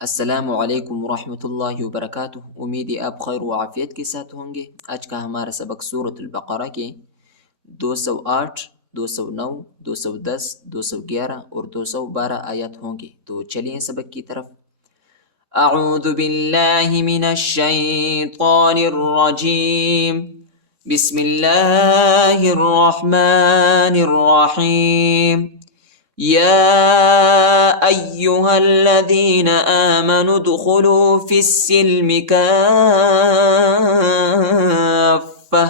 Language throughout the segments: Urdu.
السلام علیکم ورحمۃ اللہ وبرکاتہ۔ امید ہے آپ خیر و عافیت کے ساتھ ہوں گے۔ آج کا ہمارا سبق سورۃ البقرہ کے 208، 209، 210، 211 اور 212 آیات ہوں گے۔ تو چلیے سبق کی طرف۔ اعوذ باللہ من الشیطان الرجیم، بسم اللہ الرحمن الرحیم۔ يا أيها الذين آمنوا ادخلوا في السلم كافة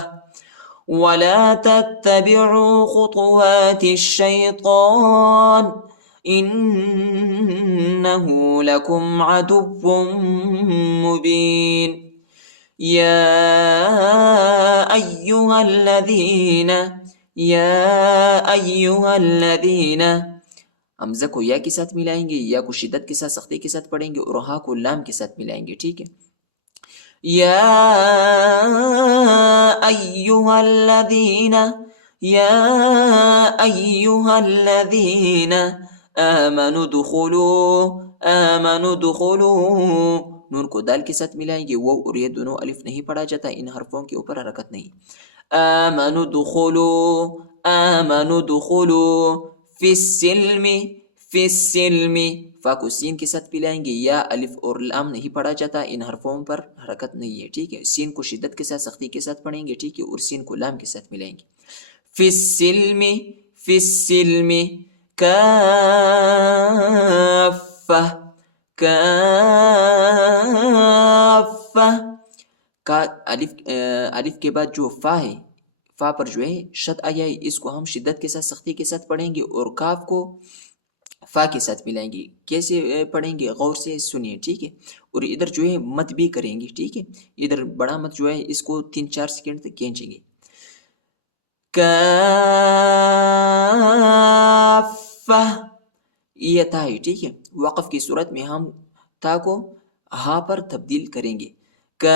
ولا تتبعوا خطوات الشيطان إنه لكم عدو مبين يا أيها الذين حمزہ کو یا کے ساتھ ملائیں گے، یا کو شدت کے ساتھ سختی کے ساتھ پڑھیں گے، اور ہا کو لام کے ساتھ ملائیں گے، ٹھیک ہے۔ یا ایہا الذین آمنوا ادخلوا، نون کو دال کے ساتھ ملائیں گے، وہ اور یہ دونوں الف نہیں پڑھا جاتا، ان حرفوں کے اوپر حرکت نہیں۔ آمنوا ادخلوا فی السلم، فا کو سین کے ساتھ ملائیں گے، یا الف اور لام نہیں پڑھا جاتا، ان حرفوں پر حرکت نہیں ہے، ٹھیک ہے۔ سین کو شدت کے ساتھ سختی کے ساتھ پڑھیں گے، ٹھیک ہے، اور سین کو لام کے ساتھ ملائیں گے۔ فی السلم کافہ، الف کے بعد جو فا ہے، فا پر جو ہے شد آیا ہے، اس کو ہم شدت کے ساتھ سختی کے ساتھ پڑھیں گے، اور کاف کو فا کے ساتھ ملائیں گے۔ کیسے پڑھیں گے غور سے سنیے، ٹھیک ہے۔ اور ادھر جو ہے مد بھی کریں گے، ٹھیک ہے۔ ادھر بڑا مد جو ہے اس کو 3-4 سیکنڈ تک کھینچیں گے۔ کافہ، یہ تھا ہے، ٹھیک ہے۔ وقف کی صورت میں ہم تا کو ہا پر تبدیل کریں گے۔ کافہ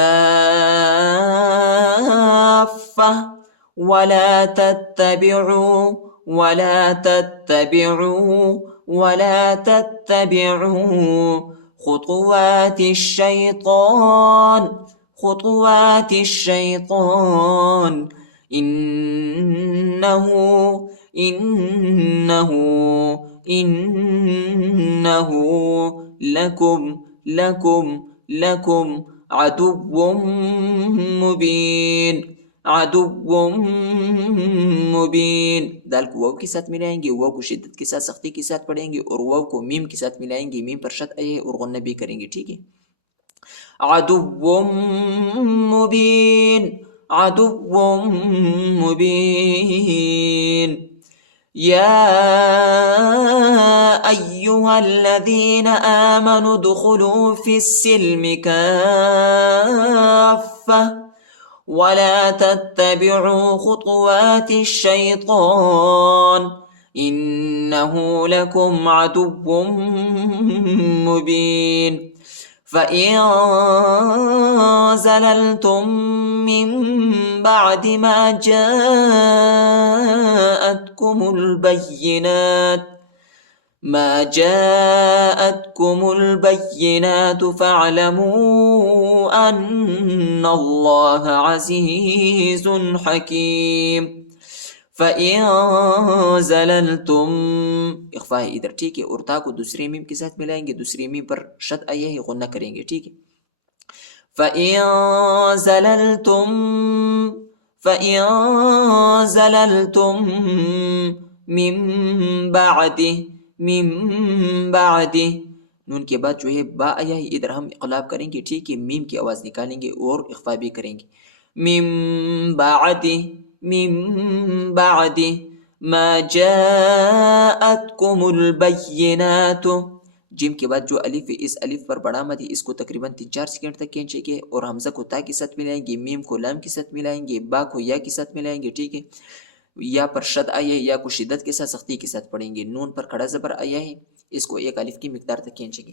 ولا تتبعوا خطوات الشيطان إنه لكم عدو مبین۔ دال کو واو کے ساتھ ملائیں گے، واو کو شدت کے ساتھ سختی کے ساتھ پڑھیں گے، اور واو کو میم کے ساتھ ملائیں گے، میم پر شد آئے اور غنہ بھی کریں گے، ٹھیک ہے۔ عدو مبین۔ یا ایہا الذین آمنوا ادخلوا فی السلم کافہ ولا تتبعوا خطوات الشيطان إنه لكم عدو مبين فإن زللتم من بعد ما جاءتكم البينات فاعلموا أن الله عزيز حكيم۔ فَإِن زَلَلْتُمْ، اخفا ہے ادھر، ٹھیک ہے، اور تا کو دوسرے میم کے ساتھ ملائیں گے، دوسرے میم پر شد آیا ہے، غنہ کریں گے، ٹھیک ہے۔ فَإِن زَلَلْتُم من بعد، نون کے بعد جو ہے با آیا ہے، ادھر ہم اقلاب کریں گے، ٹھیک ہے، میم کی آواز نکالیں گے اور اخفا بھی کریں گے۔ من بعد ما جاءتكم البينات، جیم کے بعد جو الف ہے، اس الف پر بڑا مد ہے، اس کو تقریباً 3-4 سیکنڈ تک کھینچیں گے، اور حمزہ کو تا کے ساتھ ملائیں گے، میم کو لام کے ساتھ ملائیں گے، با کو یا کے ساتھ ملائیں گے، ٹھیک ہے۔ یا پر شد آیا ہے، یا کو شدت کے ساتھ سختی کے ساتھ پڑھیں گے۔ نون پر کھڑا زبر آیا ہے، اس کو ایک الف کی مقدار تک کھینچیں گے۔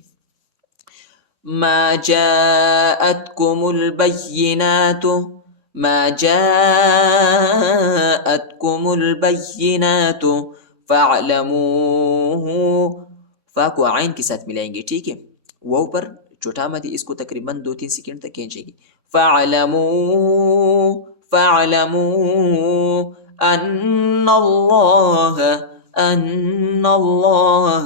ما جاءتكم البينات ما جاءتكم البينات فاعلموه، فا کو عین کے ساتھ ملائیں گے، ٹھیک ہے، واو پر چھوٹا مد اس کو تقریباً 2-3 سیکنڈ تک کھینچے گی. فَاعْلَمُوا أَنَّ اللَّهَ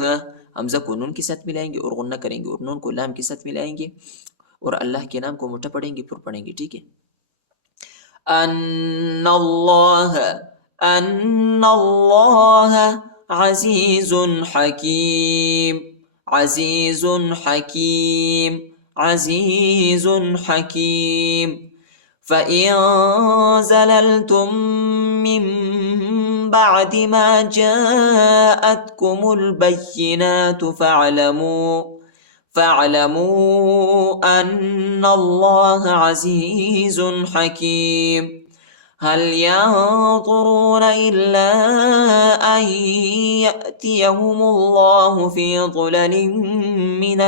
حمزہ کو نون کے ساتھ ملائیں گے اور غنہ کریں گے اور نون کو لام کے ساتھ ملائیں گے اور اللہ کے نام کو موٹا پڑھیں گے پھر پڑھیں گے. ٹھیک ہے. أَنَّ اللَّهَ عَزِيزٌ حَكِيمٌ عزيز حكيم. فإن زللتم من بعد ما جاءتكم البينات فاعلموا أن الله عزيز حكيم. هل ينظرون إلا أن يأتيهم الله في ظلل من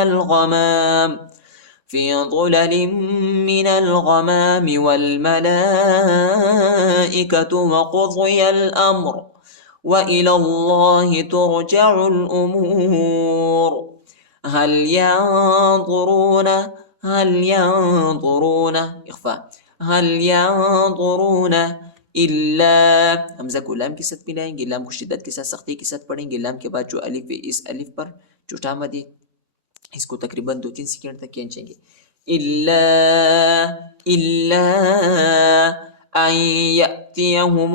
الغمام والملائكة وقضي الأمر وإلى الله ترجع الأمور. هل ينظرون إلا حمزہ کو لام کے ساتھ ملائیں گے. لام کو شدت کے ساتھ سختی کے ساتھ پڑھیں گے. لام کے بعد جو الف ہے اس الف پر چھوٹا مد ہے اس کو تقریباً 2-3 سیکنڈ تک کھینچیں گے. إلا أن يأتيهم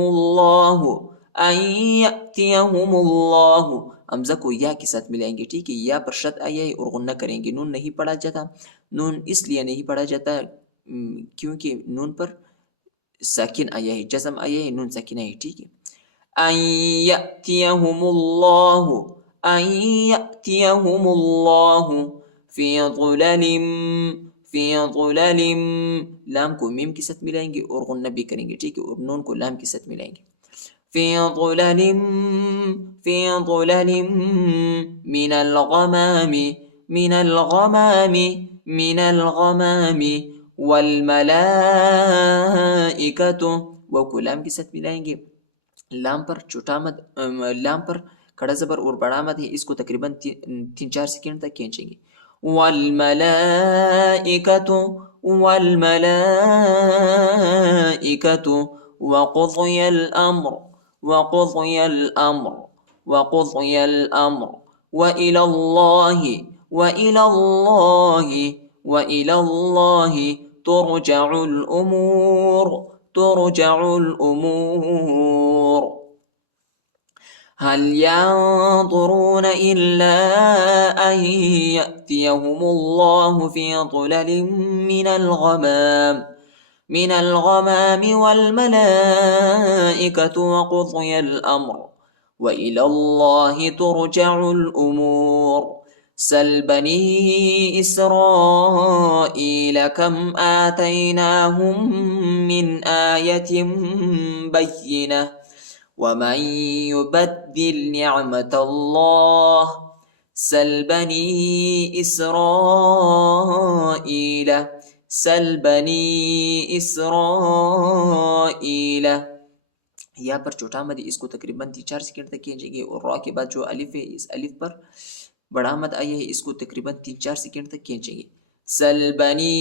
الله حمزہ کو یا کے ساتھ ملائیں گے. ٹھیک ہے. یا پر شد آیا ہے اور غنہ کریں گے. نون نہیں پڑھا جاتا. نون اس لیے نہیں پڑھا جاتا کیونکہ نون پر ساکن آیا ہے، جزم آیا ہے، نون ساکن ہے. ٹھیک ہے. أن يأتيهم الله في ظلل لام کو میم کے ساتھ ملائیں گے اور غنہ بھی کریں گے. ٹھیک ہے. اور نون کو لام کے ساتھ ملائیں گے. في ظلل من الغمام والملائكة وہ کو لام کے ساتھ ملائیں گے. لام پر چھوٹا مد لام پر کھڑا زبر اور بڑا مد ہے اس کو تقریباً 3-4 سیکنڈ تک کھینچیں گے. والملائكة وقضي الأمر وإلى الله ترجع الأمور. هل ينظرون إلا أن يأتيهم الله في ظلل من الغمام والملائكة وقضي الأمر وإلى الله ترجع الأمور. سل بني إسرائيل كم آتيناهم من آية بينة ومن يبدل نعمة الله سل بني إسرائيل یا پر چھوٹا مد اس کو تقریباً 3-4 سیکنڈ تک کھینچیں گے اور را کے بعد جو الف ہے اس الف پر بڑا مد آیا ہے اس کو تقریباً 3-4 سیکنڈ تک کھینچیں گے. سل بنی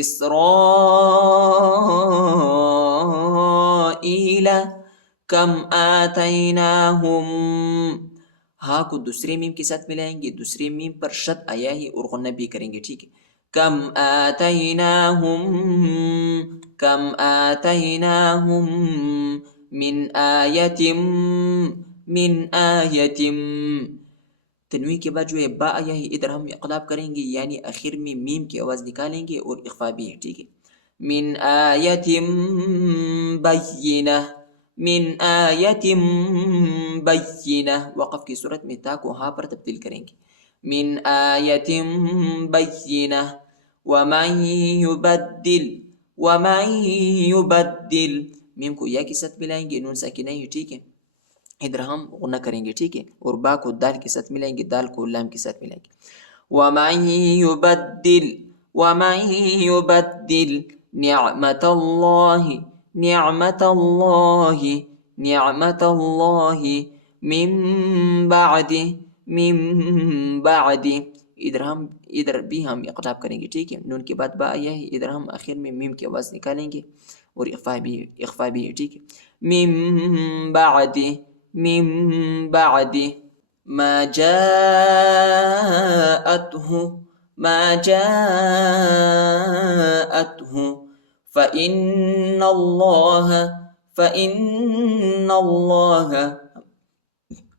اسرائیل کم آتیناہم ہا کو دوسرے میم کے ساتھ ملائیں گے. دوسرے میم پر شد آیا ہے اور غنہ بھی کریں گے. ٹھیک ہے. کم آتیناہم من آیت تنوین کے بعد جو ہے با آیا ہے ادھر ہم اقلاب کریں گے یعنی آخر میں میم کی آواز نکالیں گے اور اخفا بھی ہے. ٹھیک ہے. من آیت بینہ وقف کی صورت میں تا کو ہا پر تبدیل کریں گے. من آیت بینہ ومن یبدل میم کو یا کے ساتھ ملائیں گے. نون ساکنہ ہے. ٹھیک ہے. ادھر ہم غنہ کریں گے. ٹھیک ہے. اور با کو دال کے ساتھ ملائیں گے. دال کو لام کے ساتھ ملائیں گے. ومن یبدل نعمت اللہ من بعد ادھر بھی ہم اقلاب کریں گے، ٹھیک ہے. نون کے بعد با آیا ہے، ادھر ہم آخر میں میم کی آواز نکالیں گے اور اخفا بھی ہے، ٹھیک ہے. من بعد ما جاءته فإن الله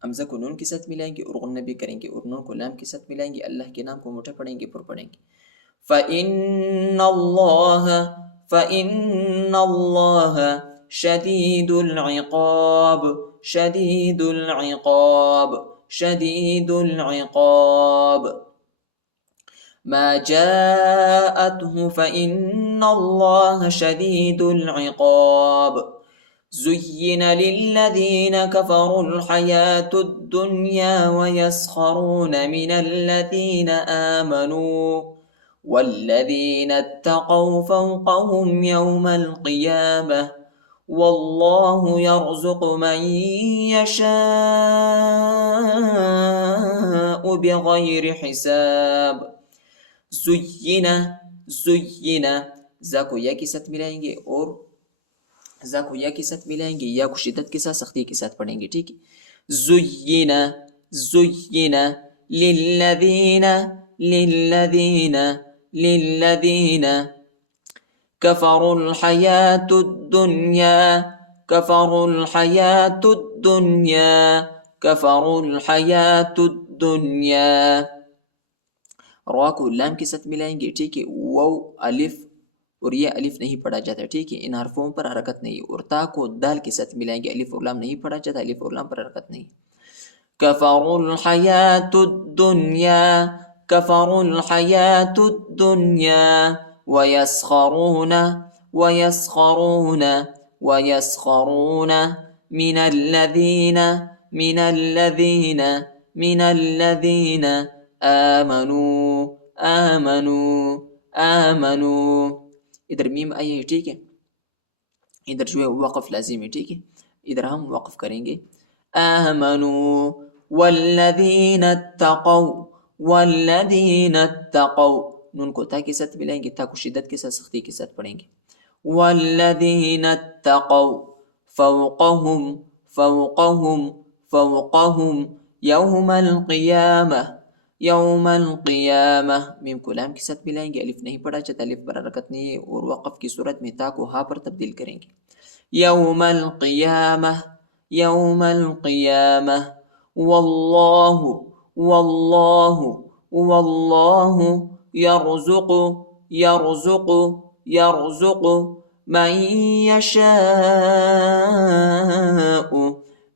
حمزہ کو نون کے ساتھ ملائیں گے اور غنہ بھی کریں گے، اور نون کو لام کے ساتھ ملائیں گے. اللہ کے نام کو موٹا پڑھیں گے، پر پڑھیں گے. فإن الله شدید العقاب. ما جاءته فإن الله شديد العقاب. زين للذين كفروا الحياة الدنيا ويسخرون من الذين آمنوا والذين اتقوا فوقهم يوم القيامة والله يرزق من يشاء بغير حساب. زینا زا کو یا کے ساتھ ملائیں گے اور زا کو یا کے ساتھ ملائیں گے، یا کو شدت کے ساتھ سختی کے ساتھ پڑھیں گے، ٹھیک ہے. زینا للذین كفروا الحياة الدنيا. را کو لام کے ساتھ ملائیں گے، ٹھیک ہے. واو الف اور یہ الف نہیں پڑھا جاتا، ٹھیک ہے. ان حرفوں پر حرکت نہیں. اور تا کو دال کے ساتھ ملائیں گے، الف اور لام نہیں پڑھا جاتا، الف اور لام پر حرکت نہیں. كفروا الحياة الدنيا ويسخرون من الذين آمنوا. ادھر میم آئی ہے، ٹھیک ہے. ادھر جو ہے وقف لازم ہے، ٹھیک ہے. ادھر ہم وقف کریں گے. آمنوا والذین اتقوا نون کو تا کے ساتھ ملائیں گے، تا کو شدت کے ساتھ سختی کے ساتھ پڑھیں گے. والذین اتقوا فوقهم یوم القیامہ. میم کو لام کے ساتھ ملائیں گے، الف نہیں پڑھا جاتا، الف پر حرکت نہیں ہے. اور وقف کی صورت میں تا کو ہا پر تبدیل کریں گے. یوم القیامہ واللہ یرزق من یشاء.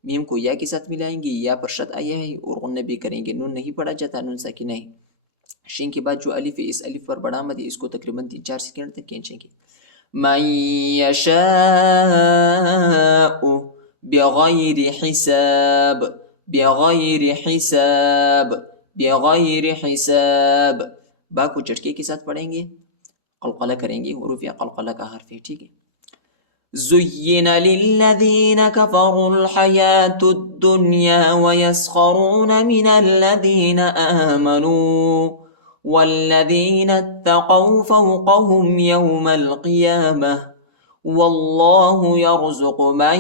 میم کو یا کے ساتھ ملائیں گے، یا پر شد آیا ہے اور غنہ بھی کریں گے. نون نہیں پڑھا جاتا، نون ساکنہ ہے. شین کے بعد جو الف ہے، اس الف پر بڑا مد ہے، اس کو تقریباً 3-4 سیکنڈ تک کھینچیں گے. من یشاء بغیر حساب. با کو جھٹکے کے ساتھ پڑھیں گے، قلقلہ کریں گے، حروف قلقلہ کا حرف ہے، ٹھیک ہے. زين للذين كفروا الحياة الدنيا ويسخرون من الذين آمنوا والذين اتقوا فوقهم يوم القيامة والله يرزق من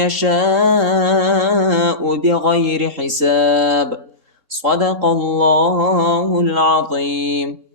يشاء بغير حساب. صدق الله العظيم.